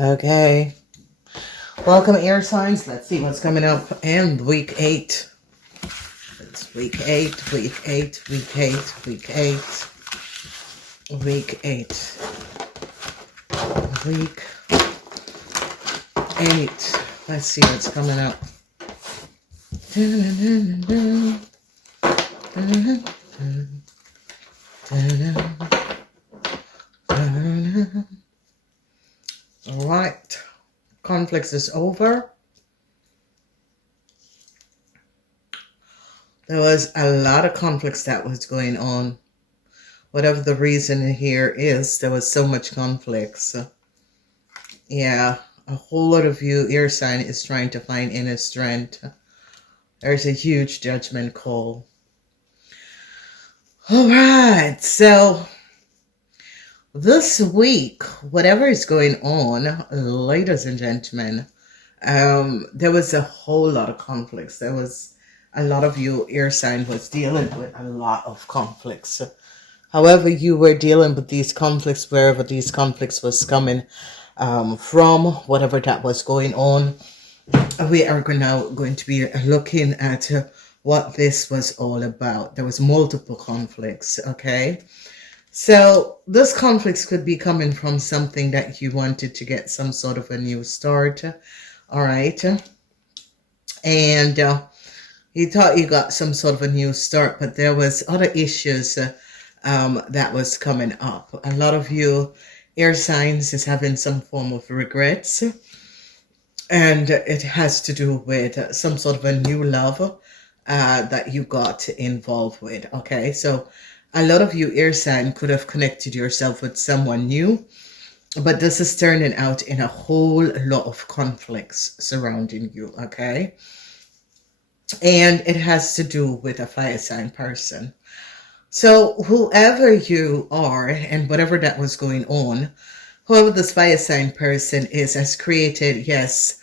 Okay. Welcome, air signs. Let's see what's coming up in week 8. It's week 8, week 8, week 8, week 8, week 8, week 8. Let's see what's coming up. All right. Conflicts is over. There was a lot of conflicts that was going on. Whatever the reason here is, there was so much conflicts. Yeah, a whole lot of you, air sign, is trying to find inner strength. There's a huge judgment call. All right, so this week, whatever is going on, ladies and gentlemen, there was a whole lot of conflicts. There was a lot of you, air sign, was dealing with a lot of conflicts. However, you were dealing with these conflicts, wherever these conflicts was coming from, whatever that was going on, we are now going to be looking at what this was all about. There was multiple conflicts, okay? So those conflicts could be coming from something that you wanted to get some sort of a new start, all right? And you thought you got some sort of a new start, but there was other issues that was coming up. A lot of you, air signs, is having some form of regrets, and it has to do with some sort of a new love that you got involved with, okay? So a lot of you, air sign, could have connected yourself with someone new, but this is turning out in a whole lot of conflicts surrounding you, okay? And it has to do with a fire sign person. So whoever you are and whatever that was going on, whoever this fire sign person is, has created, yes,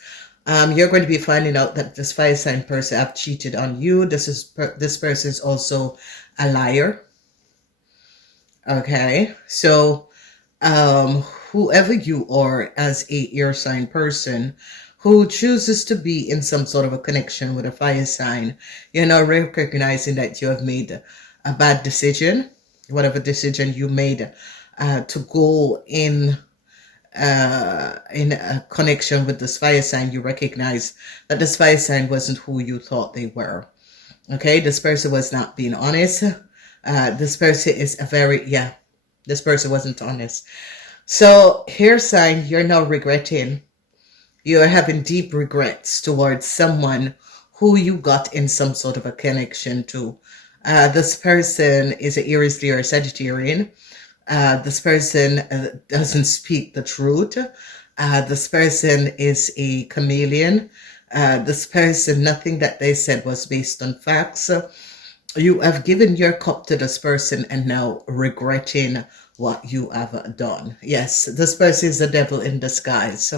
you're going to be finding out that this fire sign person have cheated on you. This person is also a liar. Okay, so whoever you are as a air sign person who chooses to be in some sort of a connection with a fire sign, you're now recognizing that you have made a bad decision, whatever decision you made to go in a connection with this fire sign. You recognize that this fire sign wasn't who you thought they were. Okay, this person was not being honest. This person is this person wasn't honest. So here, sign, you're now regretting. You're having deep regrets towards someone who you got in some sort of a connection to. This person is an Aries, Leo, or Sagittarian. This person doesn't speak the truth. This person is a chameleon. This person, nothing that they said was based on facts. You have given your cup to this person and now regretting what you have done. Yes, this person is the devil in disguise.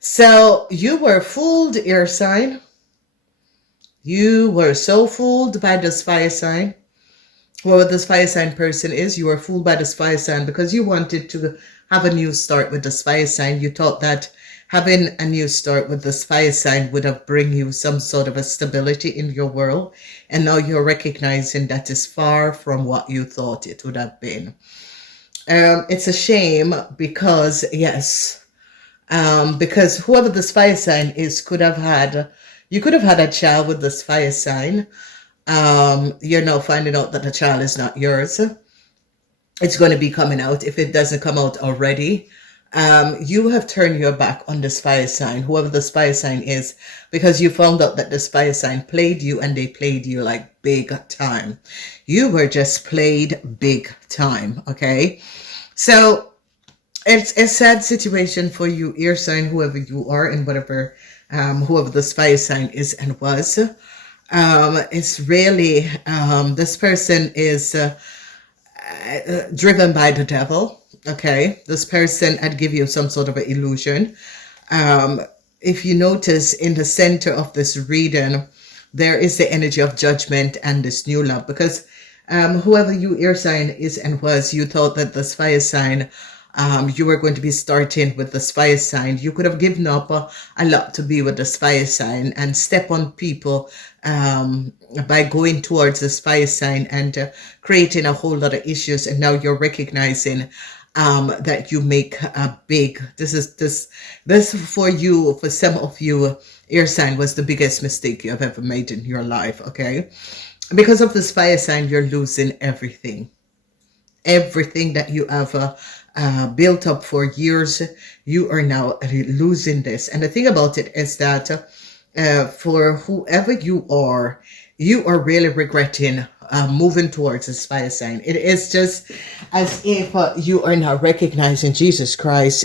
So you were fooled, air sign. You were so fooled by this fire sign. Whoever this fire sign person is, you were fooled by this fire sign because you wanted to have a new start with this fire sign. You thought that having a new start with this fire sign would have bring you some sort of a stability in your world. And now you're recognizing that is far from what you thought it would have been. It's a shame because, yes, because whoever this fire sign is you could have had a child with this fire sign. You're now finding out that the child is not yours. It's going to be coming out. If it doesn't come out already, you have turned your back on this fire sign, whoever this fire sign is, because you found out that this fire sign played you, and they played you like big time. You were just played big time, okay? So it's a sad situation for you, air sign, whoever you are, and whatever, whoever this fire sign is and was. It's really, this person is driven by the devil. Okay, this person had give you some sort of an illusion. If you notice in the center of this reading, there is the energy of judgment and this new love, because whoever you air sign is and was, you thought that this fire sign You were going to be starting with this fire sign. You could have given up a lot to be with this fire sign and step on people by going towards this fire sign and creating a whole lot of issues. And now you're recognizing that you make a big, this for you, for some of you, air sign was the biggest mistake you have ever made in your life, okay? Because of this fire sign, you're losing everything. Everything that you have built up for years, you are now losing this. And the thing about it is that for whoever you are really regretting moving towards this fire sign. It is just as if you are now recognizing Jesus Christ.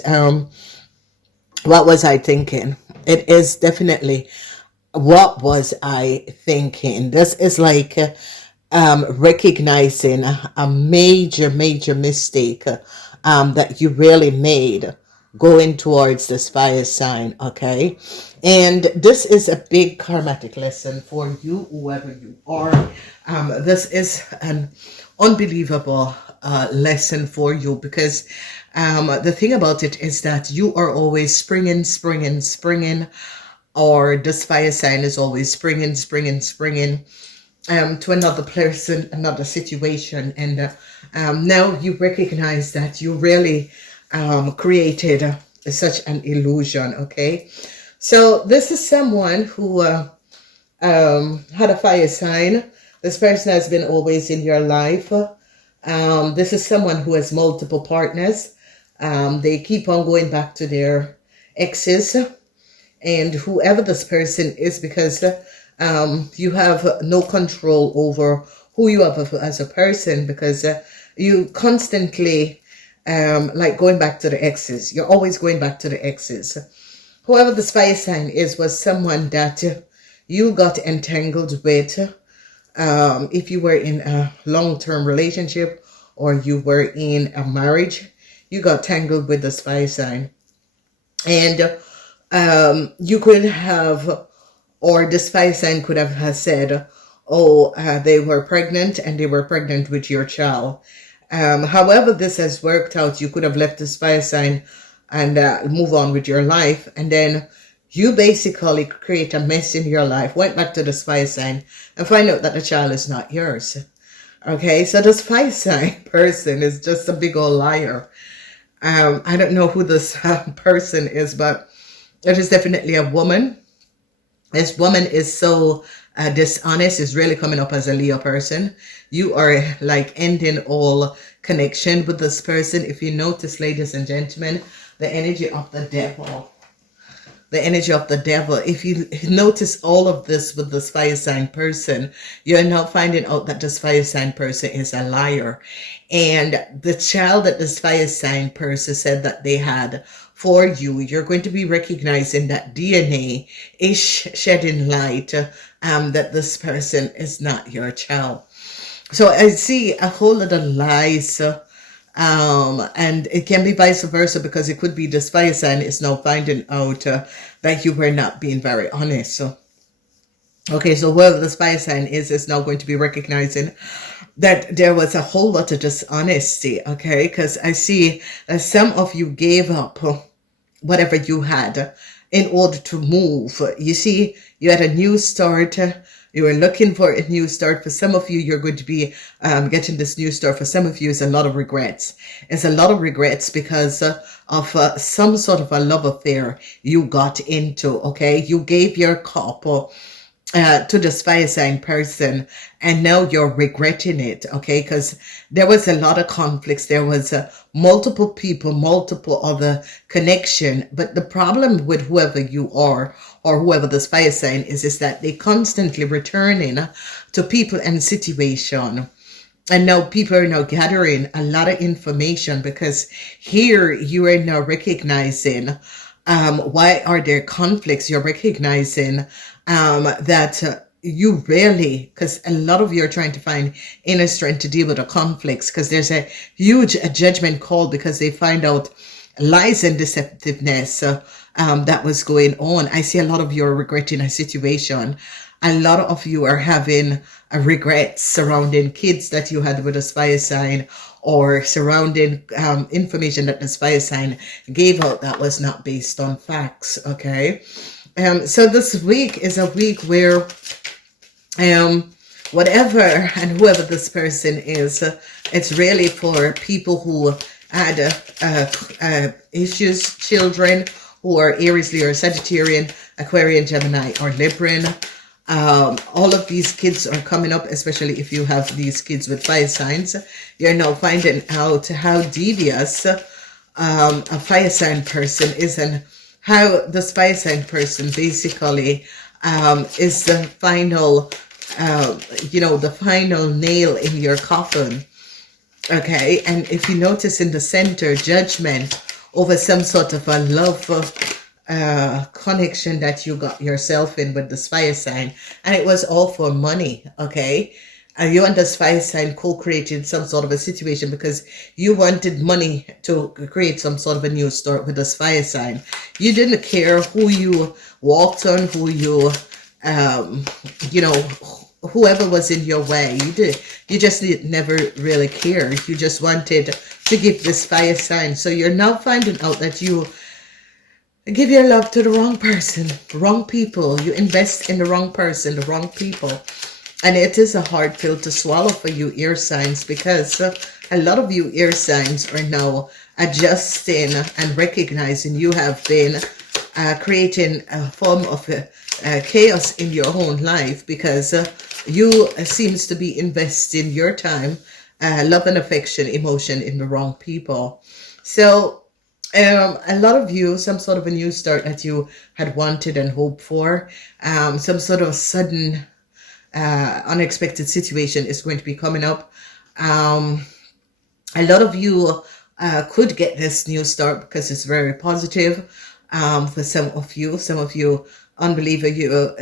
What was I thinking? It is definitely, what was I thinking? This is like recognizing a major mistake that you really made going towards this fire sign, okay? And this is a big karmatic lesson for you, whoever you are. This is an unbelievable lesson for you, because the thing about it is that you are always springing, or this fire sign is always springing to another person, another situation. And now you recognize that you really created such an illusion, okay? So this is someone who had a fire sign. This person has been always in your life. This is someone who has multiple partners. They keep on going back to their exes. And whoever this person is, because you have no control over who you are as a person, because you constantly like going back to the exes. You're always going back to the exes. Whoever this fire sign is was someone that you got entangled with. If you were in a long-term relationship or you were in a marriage, you got tangled with this fire sign. And you could have, or this fire sign could have said, oh, they were pregnant and they were pregnant with your child. However this has worked out, you could have left this fire sign and move on with your life. And then you basically create a mess in your life, went back to this fire sign and find out that the child is not yours. Okay, so this fire sign person is just a big old liar. I don't know who this person is, but it is definitely a woman. This woman is so dishonest, is really coming up as a Leo person. You are like ending all connection with this person. If you notice, ladies and gentlemen, the energy of the devil. The energy of the devil. If you notice all of this with this fire sign person, you're now finding out that this fire sign person is a liar. And the child that this fire sign person said that they had for you, you're going to be recognizing that DNA is shedding light that this person is not your child. So I see a whole lot of lies. And it can be vice versa, because it could be this fire sign is now finding out that you were not being very honest. So, okay, so whoever this fire sign is now going to be recognizing that there was a whole lot of dishonesty, okay? Because I see that some of you gave up whatever you had in order to move. You see, you had a new start. You were looking for a new start. For some of you, you're going to be getting this new start. For some of you, it's a lot of regrets. It's a lot of regrets because of some sort of a love affair you got into, okay? You gave your cup to this fire sign person, and now you're regretting it, okay? Because there was a lot of conflicts. There was multiple people, multiple other connection. But the problem with whoever you are, or whoever this fire sign is that they constantly returning to people and situation. And now people are now gathering a lot of information, because here you are now recognizing why are there conflicts. You're recognizing that you really, because a lot of you are trying to find inner strength to deal with the conflicts, because there's a huge judgment call, because they find out lies and deceptiveness that was going on. I see a lot of you are regretting a situation. A lot of you are having regrets surrounding kids that you had with a fire sign, or surrounding information that this fire sign gave out that was not based on facts. Okay. So this week is a week where whatever and whoever this person is, it's really for people who had issues, children who are Aries, Leo, Sagittarian, Aquarian, Gemini, or Libran. All of these kids are coming up, especially if you have these kids with fire signs. You're now finding out how devious a fire sign person is, and how this fire sign person basically is the final, the final nail in your coffin. Okay, and if you notice in the center, judgment over some sort of a love connection that you got yourself in with this fire sign, and it was all for money. Okay, you and this fire sign co-created some sort of a situation because you wanted money to create some sort of a new start with this fire sign. You didn't care who you walked on, who you whoever was in your way. You just never really cared. You just wanted to give this fire sign. So you're now finding out that you give your love to the wrong person, wrong people. You invest in the wrong person, the wrong people. And it is a hard pill to swallow for you air signs, because a lot of you air signs are now adjusting and recognizing you have been creating a form of chaos in your own life, because you seems to be investing your time, love and affection, emotion in the wrong people. So a lot of you, some sort of a new start that you had wanted and hoped for, some sort of sudden unexpected situation is going to be coming up. A lot of you could get this new start because it's very positive. For some of you unbeliever, you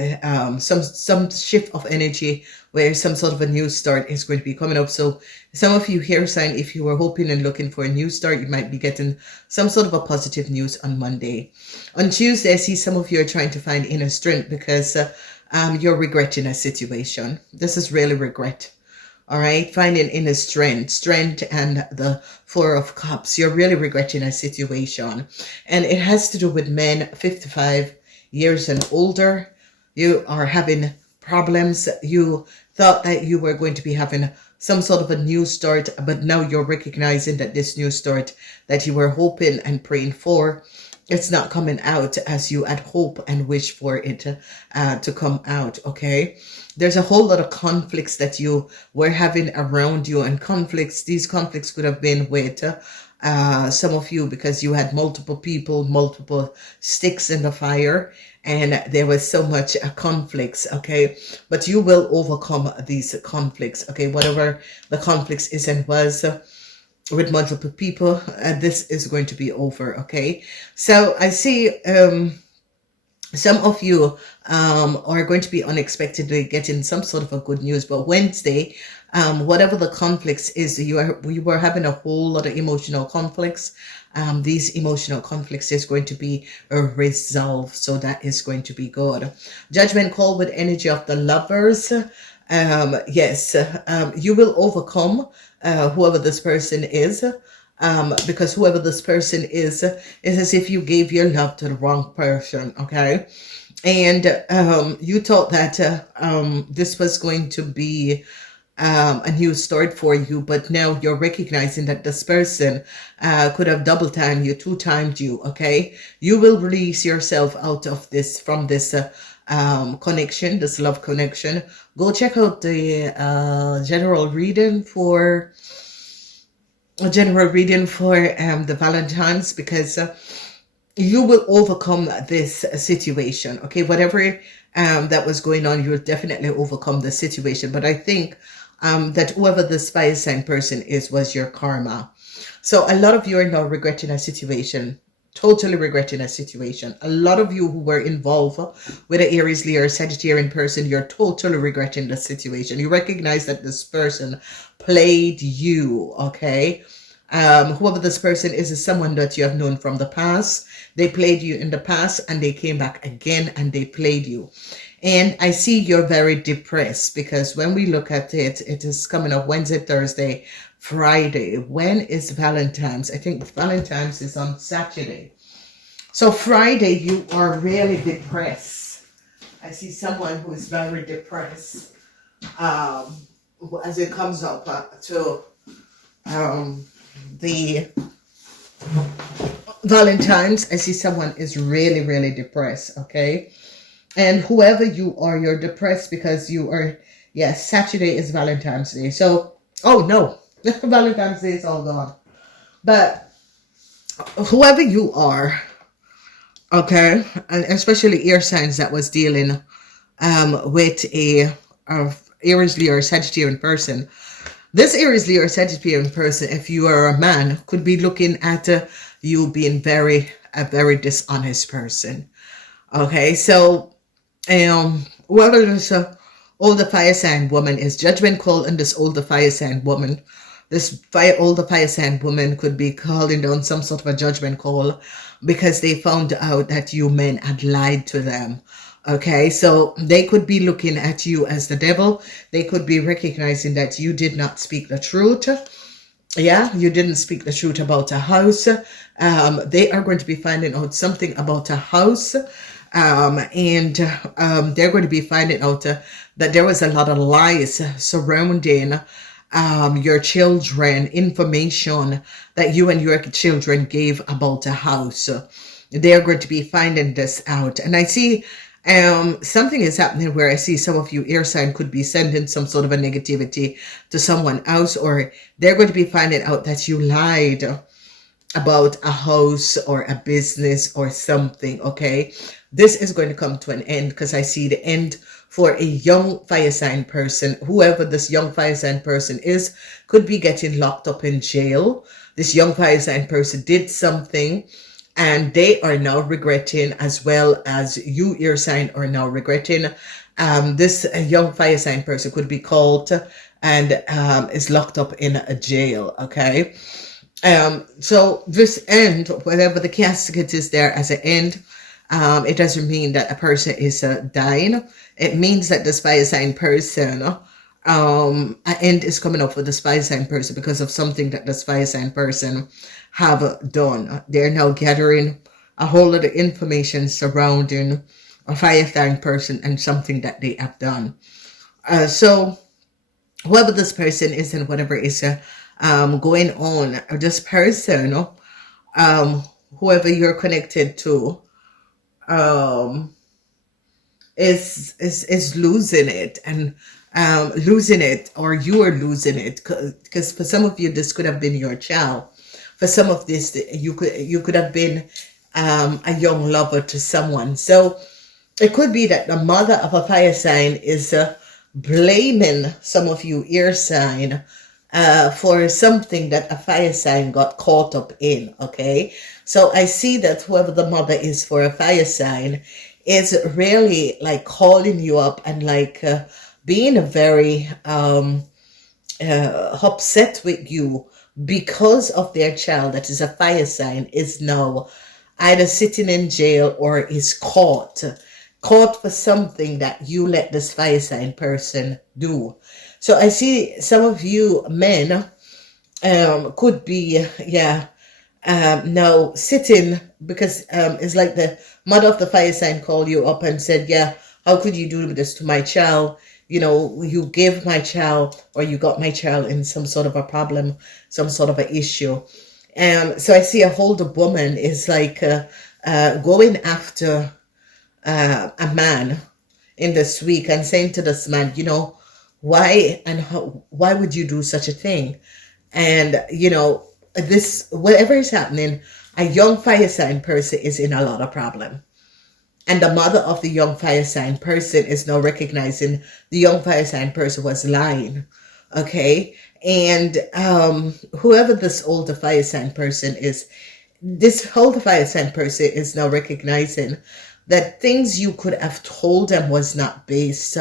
some shift of energy where some sort of a new start is going to be coming up. So some of you here sign, if you were hoping and looking for a new start, you might be getting some sort of a positive news on Monday. On Tuesday, I see some of you are trying to find inner strength because you're regretting a situation. This is really regret. All right, finding inner strength and the Four of Cups. You're really regretting a situation, and it has to do with men 55 years and older. You are having problems. You thought that you were going to be having some sort of a new start, but now you're recognizing that this new start that you were hoping and praying for, it's not coming out as you had hoped and wished for it to come out. Okay, there's a whole lot of conflicts that you were having around you, and these conflicts could have been with some of you because you had multiple people, multiple sticks in the fire, and there was so much conflicts. Okay, but you will overcome these conflicts. Okay, whatever the conflicts is and was with multiple people, this is going to be over. Okay, so I see some of you are going to be unexpectedly getting some sort of a good news, but Wednesday, whatever the conflicts is, you were having a whole lot of emotional conflicts. These emotional conflicts is going to be resolved, so that is going to be good. Judgment call with energy of the Lovers. Yes, you will overcome whoever this person is, because whoever this person is as if you gave your love to the wrong person. Okay, and you thought that this was going to be a new start for you, but now you're recognizing that this person could have double timed you, two timed you. Okay, you will release yourself out of this, from this connection, this love connection. Go check out the general reading for the Valentines, because you will overcome this situation. Okay, whatever that was going on, you'll definitely overcome the situation. But I think that whoever the fire sign person is was your karma. So a lot of you are now regretting a situation, totally regretting a situation. A lot of you who were involved with an Aries, Leo, or Sagittarian person, you're totally regretting the situation. You recognize that this person played you. Okay, whoever this person is someone that you have known from the past. They played you in the past, and they came back again and they played you. And I see you're very depressed, because when we look at it, it is coming up Wednesday, Thursday, Friday. When is Valentine's? I think Valentine's is on Saturday. So Friday, you are really depressed. I see someone who is very depressed as it comes up to the Valentine's. I see someone is really, really depressed, okay? And whoever you are, you're depressed because you are, yes, Saturday is Valentine's Day. So, oh no, Valentine's Day is all gone. But whoever you are, okay, and especially air signs that was dealing with a Aries, Leo, or Sagittarian person. This Aries, Leo, or Sagittarian person, if you are a man, could be looking at you being a very dishonest person. Okay, so whoever this older fire sign woman is, judgment call on this older fire sign woman. This older fire sign woman could be calling down some sort of a judgment call because they found out that you men had lied to them. Okay, so they could be looking at you as the devil. They could be recognizing that you did not speak the truth. Yeah, you didn't speak the truth about a house. They are going to be finding out something about a house. And they're going to be finding out that there was a lot of lies surrounding your children, information that you and your children gave about a house. They're going to be finding this out. And I see something is happening where I see some of you air sign could be sending some sort of a negativity to someone else, or they're going to be finding out that you lied about a house or a business or something. Okay, this is going to come to an end because I see the end for a young fire sign person. Whoever this young fire sign person is could be getting locked up in jail. This young fire sign person did something and they are now regretting, as well as you, air sign, are now regretting. This young fire sign person could be called and is locked up in a jail. Okay, so this end, whatever the casket is there as an end, it doesn't mean that a person is dying. It means that this fire sign person, an end is coming up for this fire sign person because of something that this fire sign person have done. They're now gathering a whole lot of information surrounding a fire sign person and something that they have done. So whoever this person is and whatever is going on, this person, whoever you're connected to, is losing it, and losing it, or you are losing it, because for some of you this could have been your child. For some of this, you could have been a young lover to someone. So it could be that the mother of a fire sign is blaming some of you air sign for something that a fire sign got caught up in. Okay, so I see that whoever the mother is for a fire sign is really like calling you up and like being very upset with you because of their child that is a fire sign is now either sitting in jail or is caught for something that you let this fire sign person do. So I see some of you men could be, now sitting because it's like the mother of the fire sign called you up and said, yeah, how could you do this to my child? You know, you gave my child, or you got my child in some sort of a problem, some sort of an issue. So I see a older woman is like going after a man in this week and saying to this man, you know, why would you do such a thing? And, you know, this, whatever is happening, a young fire sign person is in a lot of problem. And the mother of the young fire sign person is now recognizing the young fire sign person was lying. Okay. And whoever this older fire sign person is, this older fire sign person is now recognizing that things you could have told them was not based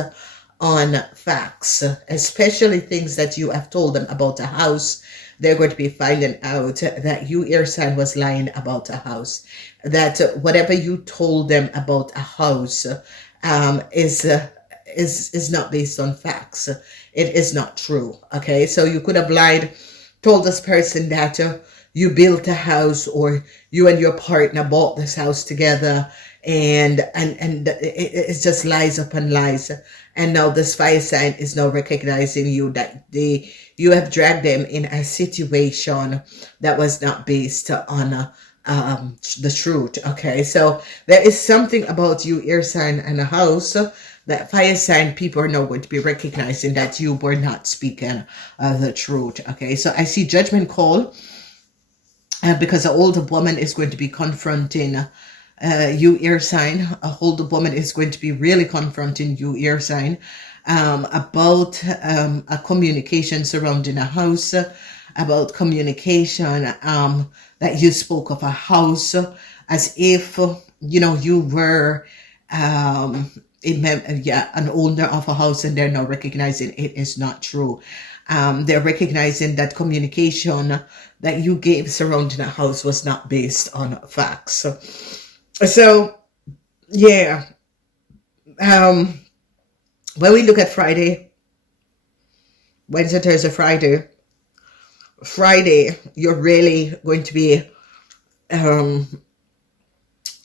on facts, especially things that you have told them about a house. They're going to be finding out that you, air sign, was lying about a house. That whatever you told them about a house is not based on facts. It is not true. Okay, so you could have lied told this person that you built a house, or you and your partner bought this house together, and it's just lies upon lies. And now this fire sign is now recognizing you, that you have dragged them in a situation that was not based on the truth. Okay, so there is something about you, air sign, and a house, that fire sign people are now going to be recognizing that you were not speaking the truth. Okay, so I see judgment call, because an older woman is going to be confronting you, air sign. A older woman is going to be really confronting you, air sign, about a communication surrounding a house, about communication, that you spoke of a house as if, you were an owner of a house, and they're now recognizing it is not true. They're recognizing that communication that you gave surrounding a house was not based on facts. So yeah, when we look at Friday, Wednesday, Thursday, Friday, you're really going to be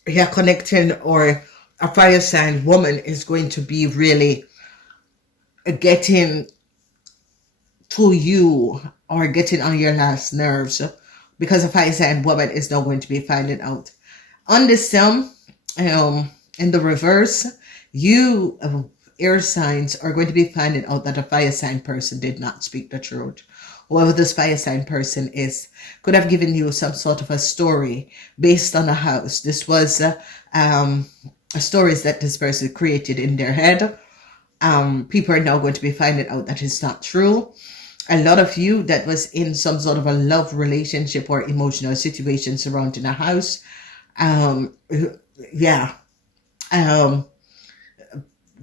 connecting, or a fire sign woman is going to be really getting to you, or getting on your last nerves, because a fire sign woman is now going to be finding out. On the stem, in the reverse, you air signs are going to be finding out that a fire sign person did not speak the truth. Whoever this fire sign person is could have given you some sort of a story based on a house. This was stories that this person created in their head. People are now going to be finding out that it's not true. A lot of you that was in some sort of a love relationship or emotional situation surrounding a house,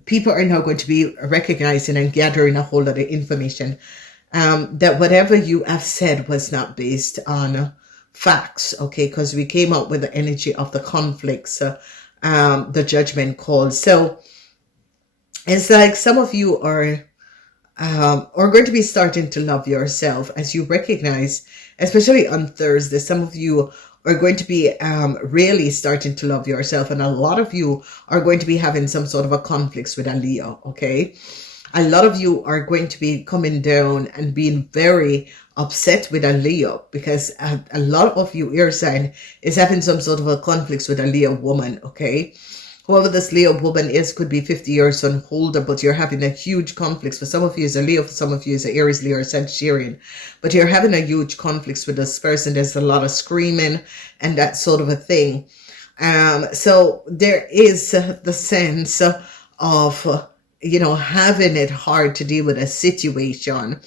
people are now going to be recognizing and gathering a whole lot of information, that whatever you have said was not based on facts. Okay, because we came up with the energy of the conflicts, the judgment call. So it's like some of you are going to be starting to love yourself as you recognize, especially on Thursday, some of you are going to be really starting to love yourself, and a lot of you are going to be having some sort of a conflicts with a Leo. Okay, a lot of you are going to be coming down and being very upset with a Leo, because a lot of you, air sign, is having some sort of a conflicts with a Leo woman. Okay, whoever this Leo woman is could be 50 years and older, but you're having a huge conflicts. For some of you is a Leo, for some of you is an Aries, Leo, or Sagittarian, but you're having a huge conflicts with this person. There's a lot of screaming and that sort of a thing. So there is the sense of, having it hard to deal with a situation.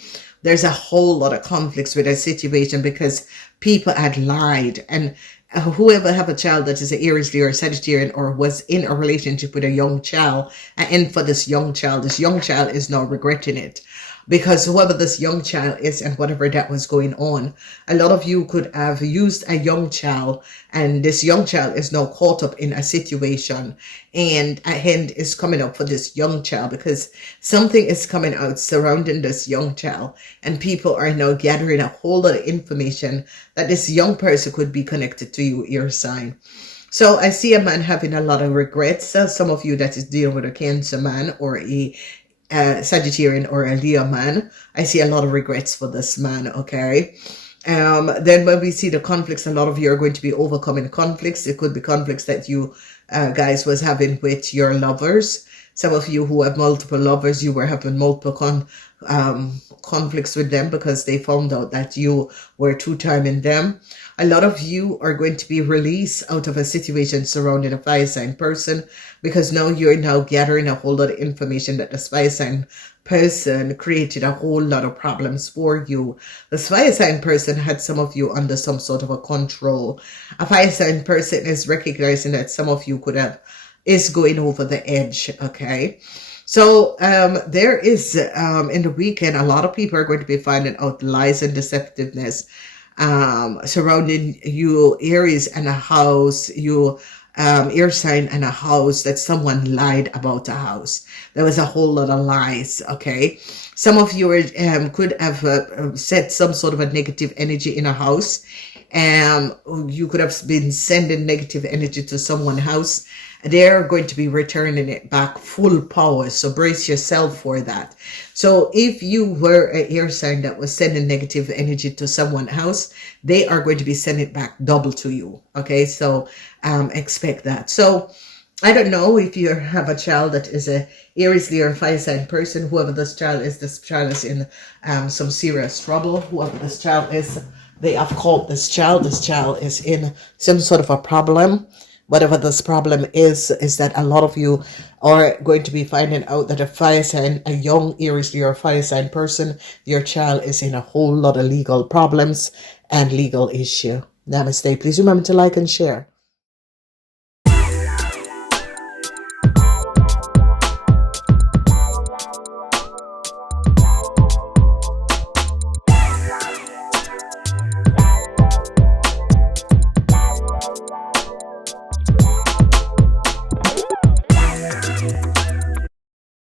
There's a whole lot of conflicts with a situation because people had lied, and whoever have a child that is an Aries, Leo, or Sagittarian, or was in a relationship with a young child, and for this young child is now regretting it, because whoever this young child is and whatever that was going on, a lot of you could have used a young child, and this young child is now caught up in a situation, and a hand is coming up for this young child because something is coming out surrounding this young child, and people are now gathering a whole lot of information that this young person could be connected to you, your sign. So I see a man having a lot of regrets. Some of you that is dealing with a Cancer man or a Sagittarian or a Leo man, I see a lot of regrets for this man. Okay, then when we see the conflicts, a lot of you are going to be overcoming conflicts. It could be conflicts that you guys was having with your lovers. Some of you who have multiple lovers, you were having multiple conflicts with them because they found out that you were two-timing them. A lot of you are going to be released out of a situation surrounding a fire sign person, because now you're now gathering a whole lot of information that the fire sign person created a whole lot of problems for you. The fire sign person had some of you under some sort of a control. A fire sign person is recognizing that some of you is going over the edge. Okay, so there is in the weekend, a lot of people are going to be finding out lies and deceptiveness surrounding you, Aries, and a house, you air sign and a house, that someone lied about a house. There was a whole lot of lies. Okay, some of you could have set some sort of a negative energy in a house. You could have been sending negative energy to someone's house. They're going to be returning it back full power. So brace yourself for that. So if you were an air sign that was sending negative energy to someone's house, they are going to be sending it back double to you. Okay, so expect that. So I don't know if you have a child that is a Aries, Leo, or fire sign person. Whoever this child is in some serious trouble. Whoever this child is, they have caught this child. This child is in some sort of a problem. Whatever this problem is that a lot of you are going to be finding out that a fire sign, a young Aries, Leo, or fire sign person, your child is in a whole lot of legal problems and legal issue. Namaste. Please remember to like and share.